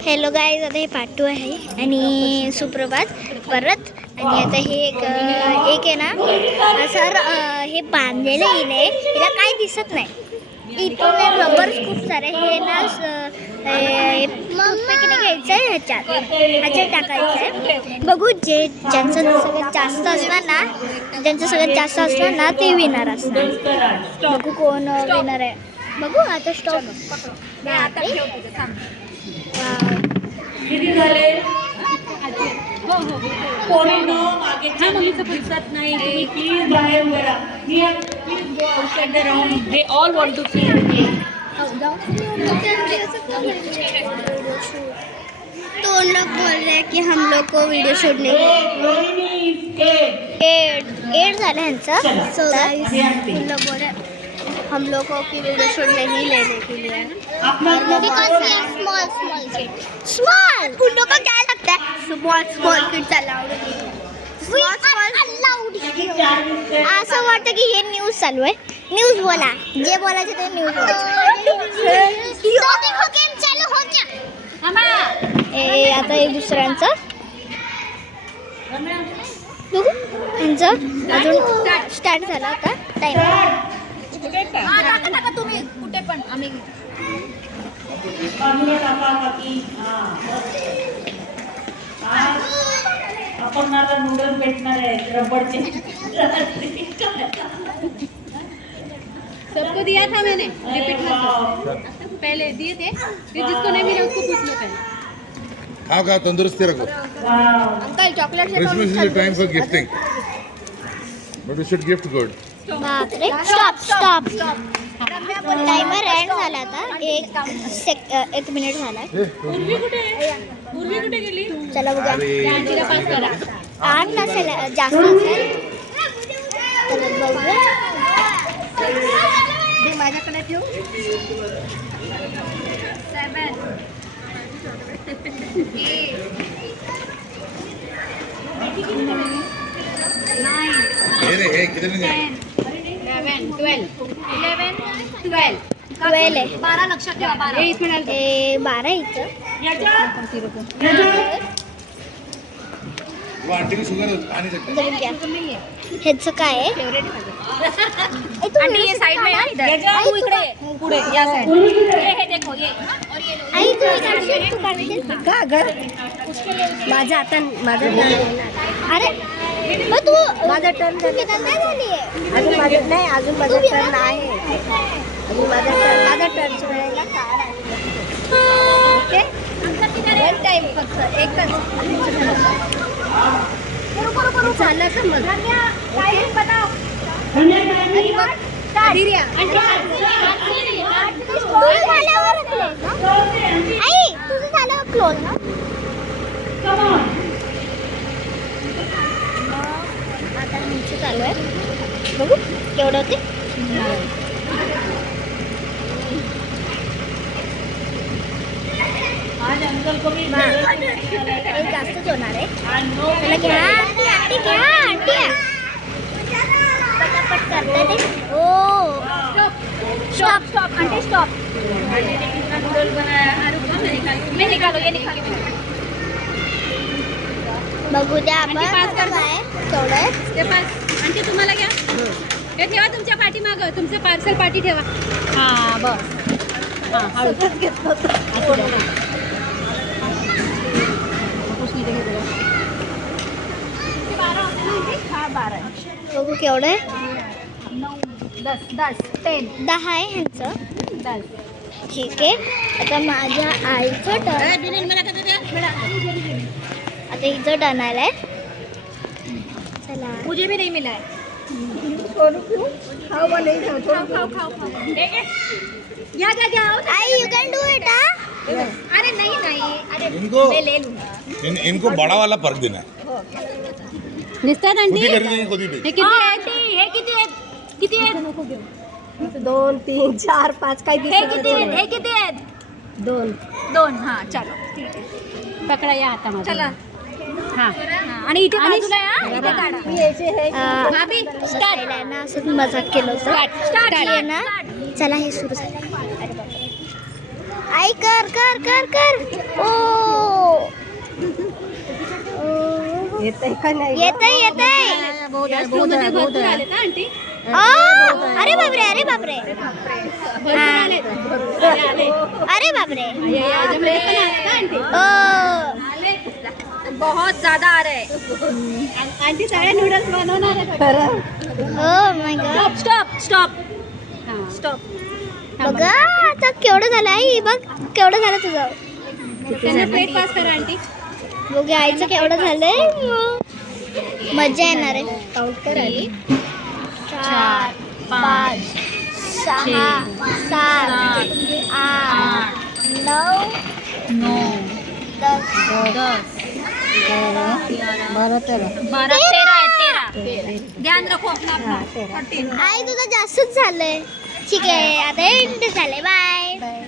Hello guys आता हे पाटू आहे आणि सुप्रभात परत. आणि आता हे एक एक आहे ना सर हे बांधलेलं आहे हिला काय दिसत नाही. इथून रबर्स खूप सारे हे ना टूथपिकने घ्यायचं आहे ह्याच्यात? ह्याच्यात टाकायचं आहे बघू जे ज्यांचं सगळ्यात जास्त असणार ना ज्यांचं सगळ्यात जास्त असणार ना ते विनर असणार. बघू कोण विनर आहे. बघू आता स्टॉप किती झाले? पोरींनो मागेच्या मुलीचं दिसत नाही तुम्ही प्लीज़ बाहेर उभे राहा. Please go outside the round they all want to see तो उन लोग बोल रहे हैं कि हम लोग को वीडियो शूट नहीं एड एड झालं ह्यांचं. सो लोग बोल रहे हैं, हम लोग को की वीडियो शूट नहीं लेने के लिए। अपना स्मॉल स्मॉल किड स्मॉल उन लोग को क्या लगता है? Small small kids allowed small allowed असं वाटतं की हे न्यूज चालू आहे न्यूज बोला। जे बोलायचं ते न्यूज ए आता एक दुसऱ्यांचं. यांचं अजून स्टार्ट झाला आता. टाइम तुम्ही कुठे पण आम्ही बाजूला टाका काकी हा। आज आपण आता नूडल्स भेटणार आहे रबडचे सबको दिया था मैंने रिपीट मत पहले दिए थे फिर जिसको नहीं मिला उसको पूछ लो पहले खाओ खाओ तंदुरुस्ती रखो। Uncle chocolate Christmas is a time for gifting. But we should gift good. बापरे स्टॉप स्टॉप टायमर एंड झाला आता. एक सेक एक मिनिट झालाय पूर्वी कुठे? आहे? पूर्वी कुठे गेली? चला बघा अरे. पास करा. आठ नसेल जास्त असेल. तर बघूया. माझ्याकडे ठेवू. Seven twelve eleven twelve twelve आहे बारा लक्षात ठेवा बारा हे ए बारा इथं घ्या ह्याचं काय आहे फेवरेट ए, तू आंटी ये साइड में इधर तू इकडे ये. पुढे या साइड ये देखो ये और ये लो आई तू काढशील तू काढशील का ग माझा आता माझा अरे मग तू माझा टर्न झाली अजून माझं नाही अजून माझा टर्न आहे. अजून माझा टर्न माझा टर्न ओके? वन टाइम फक्त एकच. झालं का मग. धीर्या. तुझं झाल्यावर क्लोज ना Come on. आता ह्यांचं चालू आहे. बघू केवढं होते? हे जास्तच होणार आहे. त्याला घ्या आंटी घ्या आंटी. पटापट करते ते. ओ stop stop aunty stop noodle बनाया मैं निकालो ये निकालो बघू द्या आपण पास आहे. आंटी तुम्हाला घ्या. हे ठेवा तुमच्या पाठीमागं. तुमचं पार्सल पाठी ठेवा. हां बस. हां हळू. हा बारा बघू केवढं आहे. दस दस टेन दहा आहे ह्यांचं. दस. ठीक आहे. आता माझ्या आईचं टर्न आता हिचं टर्न चला मुझे भी नहीं मिला है। खाओ खाओ खाओ खाओ I you can do it अरे नहीं नहीं अरे इनको मैं ले लूँगा। इन, इनको बड़ा वाला पर्क देना है। ही खरीदेंगे खुद ही हे किती हे? किती आहेत किती आहेत दोन तीन चार पाच काय हे किती आहेत हे? किती आहेत दोन। दोन हाँ चलो ठीक आहे पकडा या हातामध्ये चला। आणि इथे मजाक केलं चला हे सुरू झालं आई कर कर कर कर ओ येत आहे अरे बापरे अरे बापरे अरे बापरे ओ बहुत ज्यादा आ रहे हैं। आंटी सगळ्या नूडल्स बनवणार आहे खरं? ओ my god stop stop stop बघा आता केवढं झालं आई? बघ केवढं झालं तुझं? प्लेट पास करा आंटी. बघूया आईचं केवढं झालंय. मजा येणार आहे. काउंटर आहे चार पाच सहा सात आठ नऊ नऊ दस दस. बरं तर. बारा तेरा आहे तेरा. ध्यान रखो अपना अपना थर्टीन आई तुझं जास्तच झालंय. ठीक आहे आता एंड झालंय. बाय